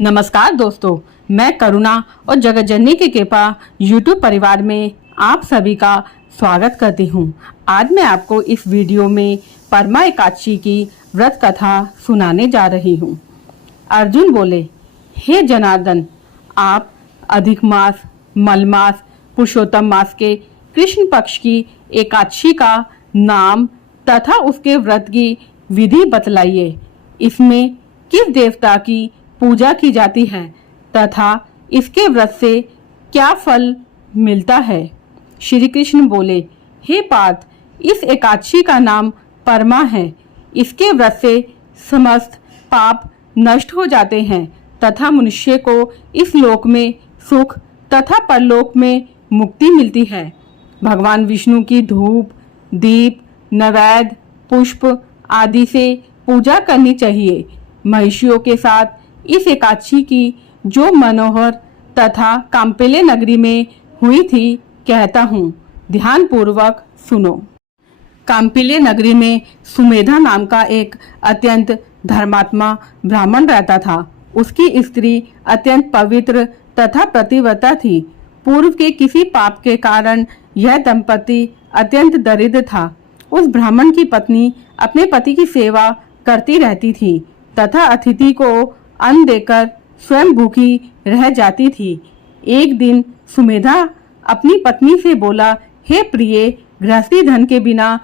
नमस्कार दोस्तों, मैं करुणा और जगतजननी की कृपा YouTube परिवार में आप सभी का स्वागत करती हूँ। आज मैं आपको इस वीडियो में परमा एकादशी की व्रत कथा सुनाने जा रही हूँ। अर्जुन बोले, हे जनार्दन, आप अधिक मास, मलमास, पुरुषोत्तम मास के कृष्ण पक्ष की एकादशी का नाम तथा उसके व्रत की विधि बतलाइए। इसमें किस देवता की पूजा की जाती है तथा इसके व्रत से क्या फल मिलता है। श्री कृष्ण बोले, हे पार्थ, इस एकादशी का नाम परमा है। इसके व्रत से समस्त पाप नष्ट हो जाते हैं तथा मनुष्य को इस लोक में सुख तथा परलोक में मुक्ति मिलती है। भगवान विष्णु की धूप, दीप, नैवेद्य, पुष्प आदि से पूजा करनी चाहिए। महिषियों के साथ इस एकादशी की जो मनोहर तथा काम्पिल्य नगरी में हुई थी, कहता हूँ, ध्यान पूर्वक सुनो। काम्पिल्य नगरी में सुमेधा नाम का एक अत्यंत धर्मात्मा ब्राह्मण रहता था। उसकी स्त्री अत्यंत पवित्र तथा प्रतिव्रता थी। पूर्व के किसी पाप के कारण यह दंपति अत्यंत दरिद्र था। उस ब्राह्मण की पत्नी अपने पति की सेवा करती रहती थी तथा अतिथि को अन्न देकर स्वयं भूखी रह जाती थी। एक दिन सुमेधा अपनी पत्नी से बोला, हे प्रिय, गृहस्थी धन के बिना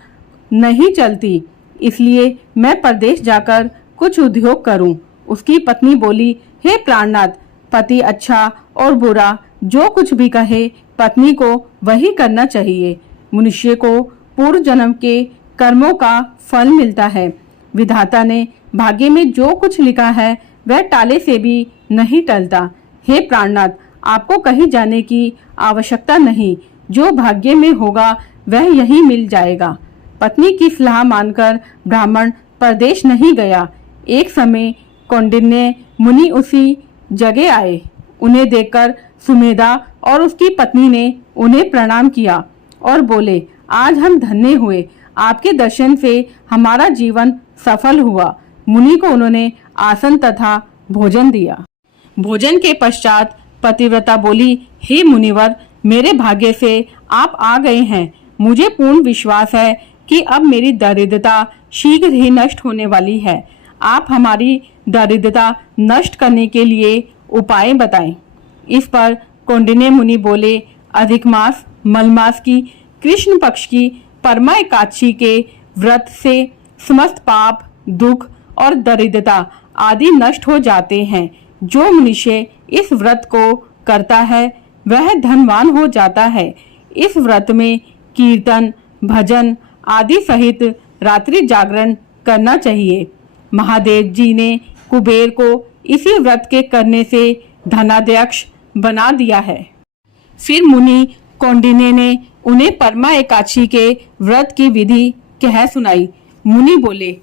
नहीं चलती, इसलिए मैं परदेश जाकर कुछ उद्योग करूं। उसकी पत्नी बोली, हे प्राणनाथ, पति अच्छा और बुरा जो कुछ भी कहे, पत्नी को वही करना चाहिए। मनुष्य को पूर्व जन्म के कर्मों का फल मिलता है। विधाता ने भाग्य में जो कुछ लिखा है वह टाले से भी नहीं टलता। हे प्राणनाथ, आपको कहीं जाने की आवश्यकता नहीं। जो भाग्य में होगा वह यहीं मिल जाएगा। पत्नी की सलाह मानकर ब्राह्मण परदेश नहीं गया। एक समय कौंडिन्य मुनि उसी जगह आए। उन्हें देखकर सुमेधा और उसकी पत्नी ने उन्हें प्रणाम किया और बोले, आज हम धन्य हुए। आपके दर्शन से हमारा जीवन सफल हुआ। मुनि को उन्होंने आसन तथा भोजन दिया। भोजन के पश्चात पतिव्रता बोली, हे मुनिवर, मेरे भाग्य से आप आ गए हैं। मुझे पूर्ण विश्वास है कि अब मेरी दरिद्रता शीघ्र ही नष्ट होने वाली है। आप हमारी दरिद्रता नष्ट करने के लिए उपाय बताएं। इस पर कौंडिन्य मुनि बोले, अधिक मास, मलमास की कृष्ण पक्ष की परमा एकादशी के व्रत से समस्त पाप, दुख और दरिद्रता आदि नष्ट हो जाते हैं। जो मनुष्य इस व्रत को करता है वह धनवान हो जाता है। इस व्रत में कीर्तन, भजन आदि सहित रात्रि जागरण करना चाहिए। महादेव जी ने कुबेर को इसी व्रत के करने से धनाध्यक्ष बना दिया है। फिर मुनि कौंडिन्य ने उन्हें परमा एकादशी के व्रत की विधि कह सुनाई। मुनि बोले,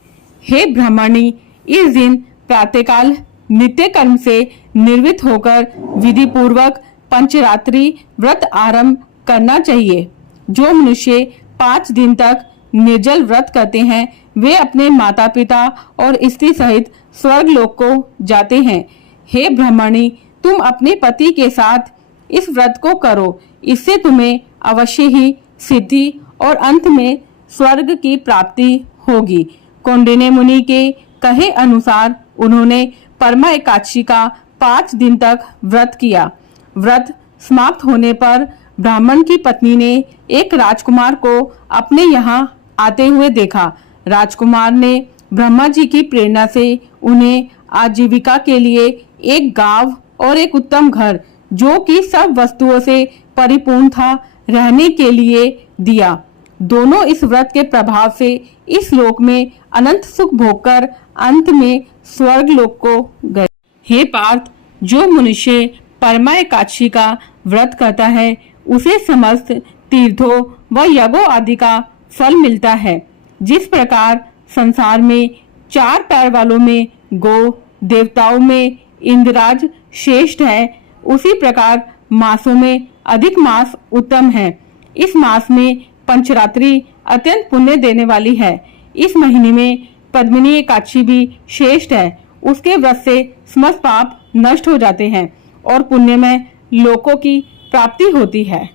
हे ब्राह्मणी, इस दिन प्रातःकाल नित्य कर्म से निर्वृत्त होकर विधि पूर्वक पंचरात्रि व्रत आरंभ करना चाहिए। जो मनुष्य 5 दिन तक निर्जल व्रत करते हैं वे अपने माता पिता और स्त्री सहित स्वर्ग लोक को जाते हैं। हे ब्राह्मणी, तुम अपने पति के साथ इस व्रत को करो। इससे तुम्हें अवश्य ही सिद्धि और अंत में स्वर्ग की प्राप्ति होगी। कौंडिन्य मुनि के कहे अनुसार उन्होंने परमा एकादशी का 5 दिन तक व्रत किया। व्रत समाप्त होने पर ब्राह्मण की पत्नी ने एक राजकुमार को अपने यहाँ आते हुए देखा। राजकुमार ने ब्रह्मा जी की प्रेरणा से उन्हें आजीविका के लिए एक गांव और एक उत्तम घर, जो कि सब वस्तुओं से परिपूर्ण था, रहने के लिए दिया। दोनों इस व्रत के प्रभाव से इस लोक में अनंत सुख भोगकर अंत में स्वर्ग लोक को गए। हे पार्थ, जो मनुष्य परमा एकादशी का व्रत करता है उसे समस्त तीर्थों व यज्ञों आदि का फल मिलता है। जिस प्रकार संसार में 4 पैर वालों में गो, देवताओं में इंद्रराज श्रेष्ठ है, उसी प्रकार मासों में अधिक मास उत्तम है। इस मास में पंचरात्रि अत्यंत पुण्य देने वाली है। इस महीने में पद्मिनी एकादशी भी श्रेष्ठ है। उसके व्रत से समस्त पाप नष्ट हो जाते हैं और पुण्यमय लोकों की प्राप्ति होती है।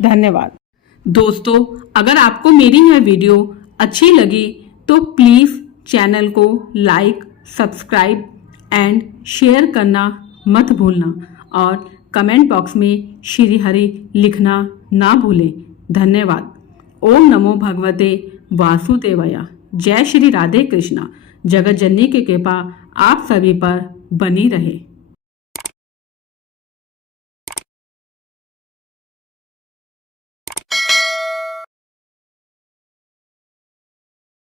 धन्यवाद। दोस्तों, अगर आपको मेरी यह वीडियो अच्छी लगी तो प्लीज चैनल को लाइक, सब्सक्राइब एंड शेयर करना मत भूलना और कमेंट बॉक्स में श्री हरि लिखना ना भूलें। धन्यवाद। ओम नमो भगवते वासुदेवाय। जय श्री राधे कृष्णा। जगत जननी की कृपा आप सभी पर बनी रहे।